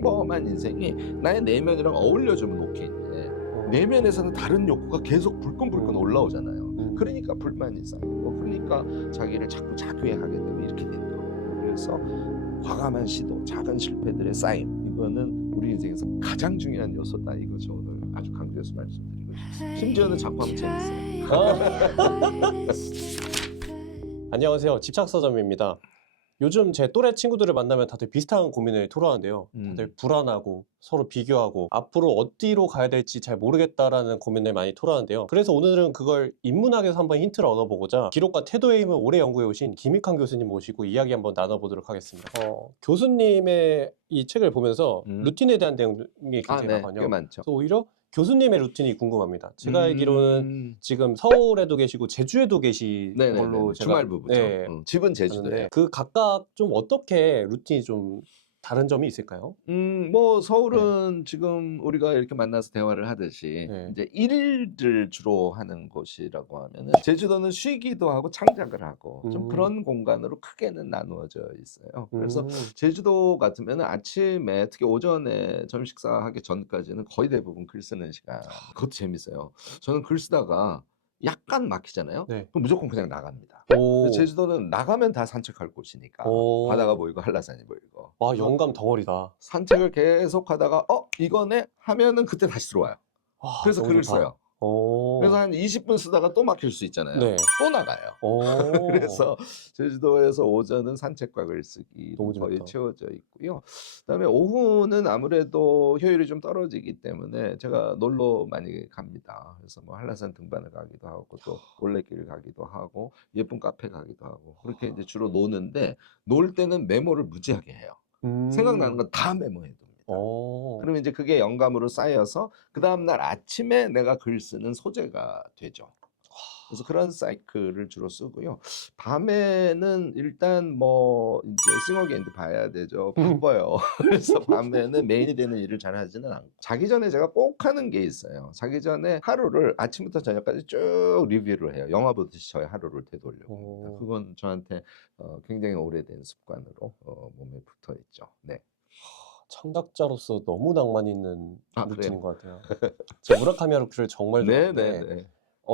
평범한 인생이 나의 내면이랑 어울려주면 오케이인데 내면에서는 다른 욕구가 계속 불끈불끈 올라오잖아요. 그러니까 불만이 쌓이고 그러니까 자기를 자꾸 자괴하게 되고 이렇게 되는 거예요. 그래서 과감한 시도, 작은 실패들의 쌓임, 이거는 우리 인생에서 가장 중요한 요소다. 이거죠. 오늘 아주 강조해서 말씀드리고 싶습니다. 심지어는 자꾸 하면 재밌어요. 안녕하세요. 집착서점입니다. 요즘 제 또래 친구들을 만나면 다들 비슷한 고민을 토로하는데요. 다들 불안하고 서로 비교하고 앞으로 어디로 가야 될지 잘 모르겠다라는 고민을 많이 토로하는데요. 그래서 오늘은 그걸 인문학에서 한번 힌트를 얻어보고자 기록과 태도의 힘을 오래 연구해 오신 김익환 교수님 모시고 이야기 한번 나눠보도록 하겠습니다. 교수님의 이 책을 보면서 루틴에 대한 내용이 굉장히 네, 많거든요. 꽤 많죠. 그래서 오히려 교수님의 루틴이 궁금합니다. 제가 알기로는 지금 서울에도 계시고 제주에도 계신 걸로 제가 주말 부부죠. 집은 제주도예요. 그 각각 좀 어떻게 루틴이 좀 다른 점이 있을까요? 뭐 서울은 지금 우리가 이렇게 만나서 대화를 하듯이 이제 일을 주로 하는 곳이라고 하면은 제주도는 쉬기도 하고 창작을 하고 좀 그런 공간으로 크게는 나누어져 있어요. 그래서 제주도 같으면은 아침에 특히 오전에 점심 식사하기 전까지는 거의 대부분 글 쓰는 시간. 그것도 재밌어요. 저는 글 쓰다가 약간 막히잖아요. 네. 그럼 무조건 그냥 나갑니다. 오. 제주도는 나가면 다 산책할 곳이니까 바다가 보이고 한라산이 보이고. 와, 그래서 영감 덩어리다. 산책을 계속 하다가 이거네 하면은 그때 다시 들어와요. 와, 그래서 너무 글을 좋다. 써요. 그래서 한 20분 쓰다가 또 막힐 수 있잖아요. 네. 또 나가요. 그래서 제주도에서 오전은 산책과 글쓰기로 너무 거의 재밌다. 채워져 있고요. 그다음에 오후는 아무래도 효율이 좀 떨어지기 때문에 제가 놀러 많이 갑니다. 그래서 뭐 한라산 등반을 가기도 하고 또 올레길 가기도 하고 예쁜 카페 가기도 하고 그렇게 이제 주로 노는데 놀 때는 메모를 무지하게 해요. 생각나는 건 다 메모해 둡니다. 그러면 이제 그게 영감으로 쌓여서 그 다음날 아침에 내가 글 쓰는 소재가 되죠. 그래서 그런 사이클을 주로 쓰고요. 밤에는 일단 뭐 이제 싱어게인도 봐야 되죠. 바빠요. 그래서 밤에는 메인이 되는 일을 잘 하지는 않고 자기 전에 제가 꼭 하는 게 있어요. 자기 전에 하루를 아침부터 저녁까지 쭉 리뷰를 해요. 영화 보듯이 저의 하루를 되돌려봅니다. 그건 저한테 굉장히 오래된 습관으로 몸에 붙어 있죠. 네. 창작자로서 너무 낭만 있는 그래요? 루틴인 것 같아요. 제가 무라카미 하루키를 정말 좋아하는데 네네네.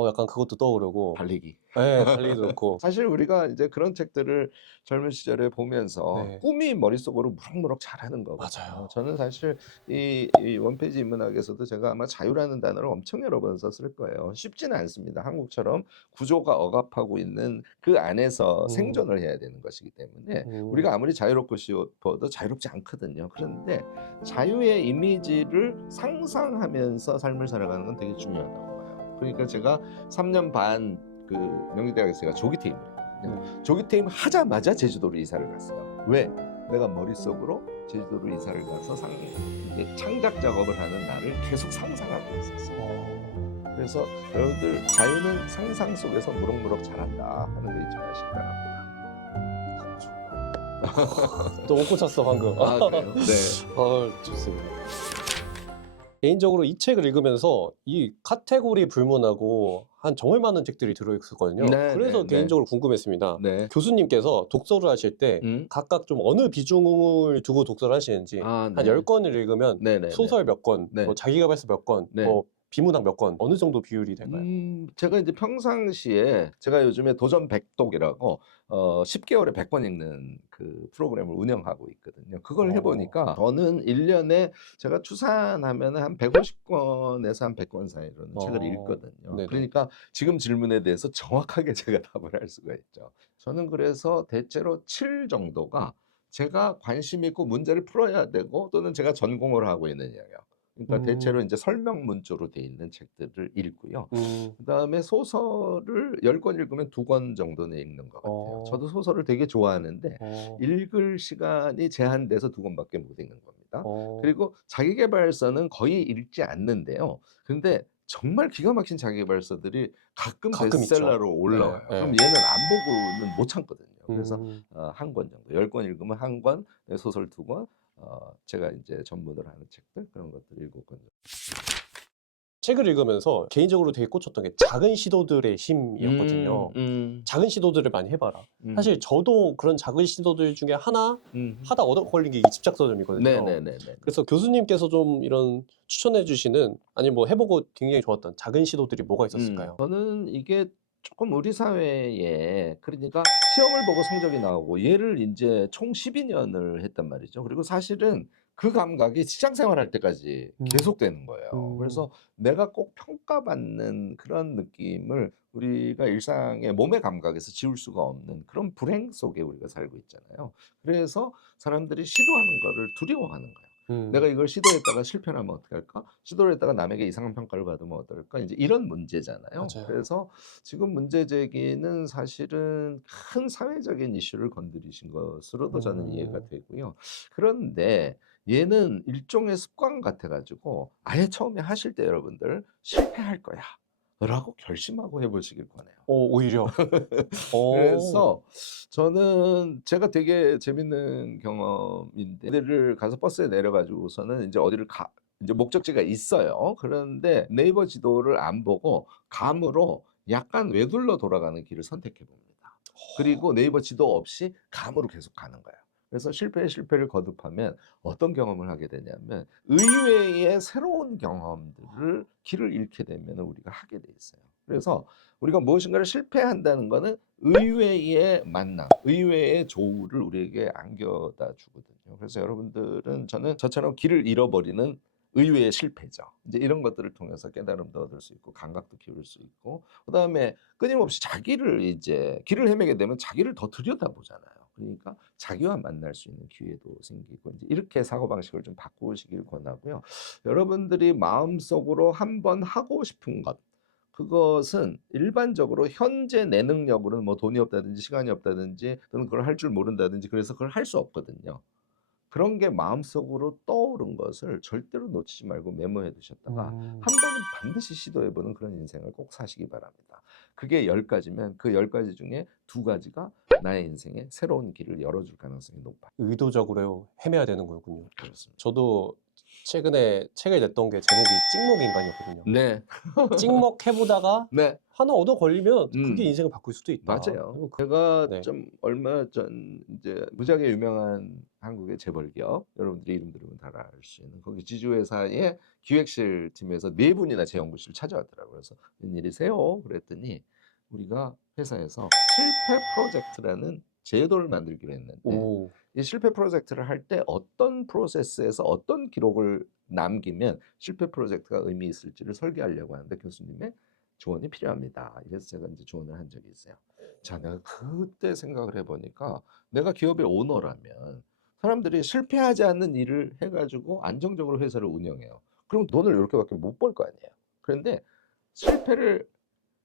약간 그것도 떠오르고 달리기. 네, 달리기도 그렇고 사실 우리가 이제 그런 책들을 젊은 시절에 보면서 네. 꿈이 머릿속으로 무럭무럭 자라는 거거든요. 맞아요. 저는 사실 이 원페이지 인문학에서도 제가 아마 자유라는 단어를 엄청 여러 번 썼을 거예요. 쉽지는 않습니다. 한국처럼 구조가 억압하고 있는 그 안에서 생존을 해야 되는 것이기 때문에 우리가 아무리 자유롭고 싶어도 자유롭지 않거든요. 그런데 자유의 이미지를 상상하면서 삶을 살아가는 건 되게 중요하다고 봐요. 그러니까 제가 3년 반 그 명지대학에서 제가 조기퇴임을 했거든요. 조기퇴임 하자마자 제주도로 이사를 갔어요. 왜? 내가 머릿속으로 제주도로 이사를 가서 이게 창작 작업을 하는 나를 계속 상상하고 있었어요. 그래서 여러분들 자유는 상상 속에서 무럭무럭 자란다 하는 거 잊지 마시기 바랍니다. 또 옷 꽂혔어 방금. 그래요? 네. 좋습니다. 개인적으로 이 책을 읽으면서 이 카테고리 불문하고 한 정말 많은 책들이 들어있었거든요. 그래서 개인적으로 궁금했습니다. 교수님께서 독서를 하실 때 각각 좀 어느 비중을 두고 독서를 하시는지 한 10권을 읽으면 소설 몇 권, 뭐 자기계발서 몇 권, 뭐 비문학 몇 권, 어느 정도 비율이 될까요? 제가 이제 평상시에 제가 요즘에 도전 100독이라고 10개월에 100권 읽는 그 프로그램을 운영하고 있거든요. 그걸 해보니까 저는 1년에 제가 추산하면 한 150권에서 한 100권 사이로는 책을 읽거든요. 네네. 그러니까 지금 질문에 대해서 정확하게 제가 답을 할 수가 있죠. 저는 그래서 대체로 7 정도가 제가 관심 있고 문제를 풀어야 되고 또는 제가 전공을 하고 있는 영역. 그러니까 대체로 이제 설명문조로 돼 있는 책들을 읽고요. 그다음에 소설을 10권 읽으면 2권 정도는 읽는 것 같아요. 저도 소설을 되게 좋아하는데 읽을 시간이 제한돼서 2권밖에 못 읽는 겁니다. 그리고 자기계발서는 거의 읽지 않는데요. 근데 정말 기가 막힌 자기계발서들이 가끔 베스트셀러로 올라와요. 그럼 얘는 안 보고는 못 참거든요. 그래서 1권 정도, 10권 읽으면 1권, 소설 2권, 제가 이제 전문을 하는 책들 그런 것들 읽었거든요. 책을 읽으면서 개인적으로 되게 꽂혔던 게 작은 시도들의 힘이었거든요. 작은 시도들을 많이 해봐라. 사실 저도 그런 작은 시도들 중에 하나 하다 얻어 걸린 게 이 집착서점이거든요. 네네네네. 그래서 교수님께서 좀 이런 추천해 주시는 아니 뭐 해보고 굉장히 좋았던 작은 시도들이 뭐가 있었을까요? 저는 이게 조금 우리 사회에 그러니까 시험을 보고 성적이 나오고 얘를 인제 총 12년을 했단 말이죠. 그리고 사실은 그 감각이 직장 생활할 때까지 음. 계속되는 거예요. 그래서 내가 꼭 평가받는 그런 느낌을 우리가 일상의 몸의 감각에서 지울 수가 없는 그런 불행 속에 우리가 살고 있잖아요. 그래서 사람들이 시도하는 거를 두려워하는 거예요. 내가 이걸 시도했다가 실패를 하면 어떡할까? 시도를 했다가 남에게 이상한 평가를 받으면 어떨까? 인제 이런 문제잖아요. 맞아요. 그래서 지금 문제 제기는 사실은 큰 사회적인 이슈를 건드리신 것으로도 저는 이해가 되고요. 그런데 얘는 일종의 습관 같아 가지고 아예 처음에 하실 때 여러분들 '실패할 거야.'라고 결심하고 해 보시길 권해요. 오히려. 그래서 저는 제가 되게 재밌는 경험인데 어디를 가서 버스에 내려 가지고서는 인제 어디를 인제 목적지가 있어요. 그런데 네이버 지도를 안 보고 감으로 약간 외둘러 돌아가는 길을 선택해 봅니다. 그리고 네이버 지도 없이 감으로 계속 가는 거예요. 그래서 실패에 실패를 거듭하면 어떤 경험을 하게 되냐면 의외의 새로운 경험들을 길을 잃게 되면은 우리가 하게 돼 있어요. 그래서 우리가 무엇인가를 실패한다는 거는 의외의 만남, 의외의 조우를 우리에게 안겨다 주거든요. 그래서 여러분들은 저는 저처럼 길을 잃어버리는 의외의 실패죠. 이제 이런 것들을 통해서 깨달음도 얻을 수 있고 감각도 키울 수 있고 그다음에 끊임없이 자기를 이제 길을 헤매게 되면 자기를 더 들여다보잖아요. 그러니까 자기와 만날 수 있는 기회도 생기고 이제 이렇게 사고방식을 좀 바꾸시길 권하고요. 여러분들이 마음속으로 한번 하고 싶은 것 그것은 일반적으로 현재 내 능력으로는 뭐 돈이 없다든지 시간이 없다든지 또는 그걸 할 줄 모른다든지 그래서 그걸 할 수 없거든요. 그런 게 마음속으로 떠오른 것을 절대로 놓치지 말고 메모해 두셨다가 한 번은 반드시 시도해 보는 그런 인생을 꼭 사시기 바랍니다. 그게 10 가지면 그 10 가지 중에 2 가지가 나의 인생에 새로운 길을 열어줄 가능성이 높아요. 의도적으로 헤매야 되는 거군요. 그렇습니다. 저도 최근에 책을 냈던 게 제목이 찍먹 인간이었거든요. 네. 찍먹 해보다가 네. 하나 얻어 걸리면 그게 음. 인생을 바꿀 수도 있다. 맞아요. 그리고 제가 네. 좀 얼마 전 이제 무지하게 유명한 한국의 재벌 기업 여러분들이 이름 들으면 다 알 수 있는 거기 지주회사의 기획실 팀에서 4 분이나 제 연구실을 찾아왔더라고요. 그래서 "웬일이세요?" 그랬더니 우리가 회사에서 실패 프로젝트라는 제도를 만들기로 했는데 오. 이 실패 프로젝트를 할 때 어떤 프로세스에서 어떤 기록을 남기면 실패 프로젝트가 의미 있을지를 설계하려고 하는데 교수님의 조언이 필요합니다. 이래서 제가 이제 조언을 한 적이 있어요. 자, 내가 그때 생각을 해 보니까 내가 기업의 오너라면 사람들이 실패하지 않는 일을 해 가지고 안정적으로 회사를 운영해요. 그럼 돈을 요렇게밖에 못 벌 거 아니에요. 그런데 실패를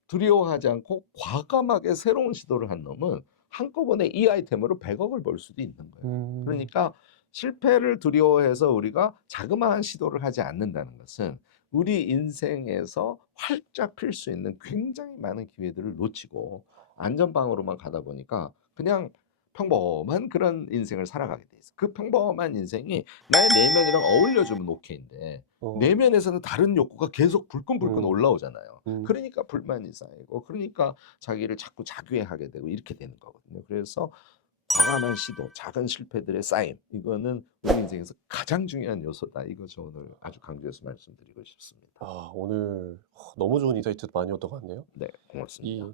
두려워하지 않고 과감하게 새로운 시도를 한 놈은 한꺼번에 이 아이템으로 100억을 벌 수도 있는 거예요. 그러니까 실패를 두려워해서 우리가 자그마한 시도를 하지 않는다는 것은 우리 인생에서 활짝 필 수 있는 굉장히 많은 기회들을 놓치고 안전방으로만 가다 보니까 그냥 평범한 그런 인생을 살아가게 돼 있어. 그 평범한 인생이 나의 내면이랑 어울려주면 오케이인데 내면에서는 다른 욕구가 계속 불끈불끈 음. 올라오잖아요. 음. 그러니까 불만이 쌓이고 그러니까 자기를 자꾸 자괴하게 되고 이렇게 되는 거거든요. 그래서 과감한 시도, 작은 실패들의 쌓임 이거는 우리 인생에서 가장 중요한 요소다. 이거 저 오늘 아주 강조해서 말씀드리고 싶습니다. 오늘 너무 좋은 인사이트 많이 얻어 갔네요. 네, 고맙습니다.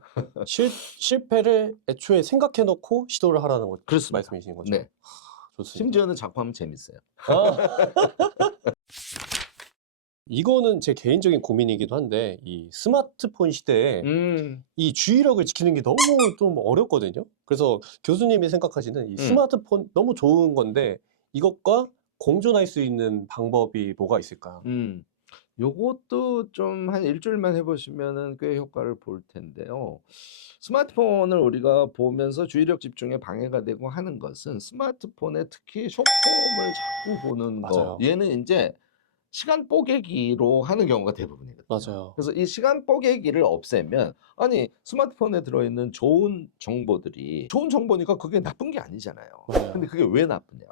이 실패를 애초에 생각해 놓고 시도를 하라는 거 그렇습니다. 말씀이신 거죠? 네. 좋습니다. 심지어는 작품하면 재밌어요. 이거는 제 개인적인 고민이기도 한데 이 스마트폰 시대에 이 주의력을 지키는 게 너무 좀 어렵거든요. 그래서 교수님이 생각하시는 이 스마트폰 너무 좋은 건데 이것과 공존할 수 있는 방법이 뭐가 있을까요? 요것도 좀 한 1 주일만 해 보시면은 꽤 효과를 볼 텐데요. 스마트폰을 우리가 보면서 주의력 집중에 방해가 되고 하는 것은 스마트폰에 특히 숏폼을 자꾸 보는 거 맞아요. 얘는 인제 시간 뽀개기로 하는 경우가 대부분이거든요. 맞아요. 그래서 이 시간 뽀개기를 없애면 아니 스마트폰에 들어있는 좋은 정보들이 좋은 정보니까 그게 나쁜 게 아니잖아요. 맞아요. 근데 그게 왜 나쁘냐?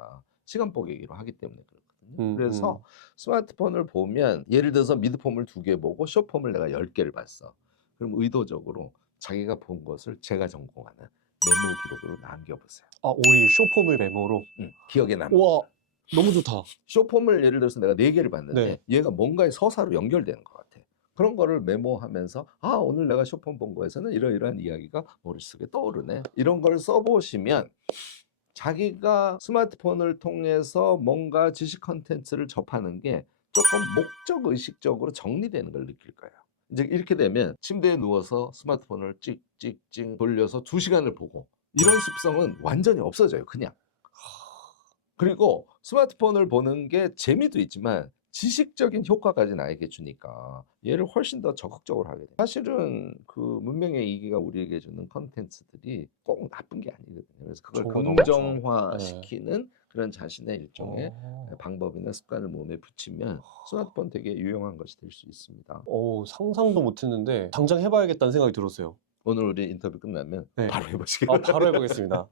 시간 뽀개기로 하기 때문에 그렇거든요. 있거든요. 그래서 스마트폰을 보면 예를 들어서 미드폼을 2개 보고 숏폼을 내가 10개를 봤어. 그럼 의도적으로 자기가 본 것을 제가 전공하는 메모 기록으로 남겨보세요. 아, 우리 쇼폼을 메모로. 기억에 남는 와, 너무 좋다. 숏폼을 예를 들어서 내가 4개를 봤는데 네. 얘가 뭔가의 서사로 연결되는 것 같아. 그런 거를 메모하면서 아 오늘 내가 숏폼 본 거에서는 이러이러한 이야기가 머릿속에 떠오르네. 이런 걸 써보시면 자기가 스마트폰을 통해서 뭔가 지식 컨텐츠를 접하는 게 조금 목적 의식적으로 정리되는 걸 느낄 거예요. 이제 이렇게 되면 침대에 누워서 스마트폰을 찍찍찍 돌려서 2시간을 보고 이런 습성은 완전히 없어져요. 그냥. 그리고 스마트폰을 보는 게 재미도 있지만 지식적인 효과까지 나에게 주니까 얘를 훨씬 더 적극적으로 하게 돼요. 사실은 그 문명의 이기가 우리에게 주는 컨텐츠들이 꼭 나쁜 게 아니거든요. 그래서 그걸 좋은 거 너무 많죠. 긍정화시키는 그런 자신의 일종의 방법이나 습관을 몸에 붙이면 스마트폰 되게 유용한 것이 될 수 있습니다. 상상도 못했는데 당장 해봐야겠다는 생각이 들었어요. 오늘 우리 인터뷰 끝나면 네. 바로 해보시기 바랍니다. 바로 해보겠습니다.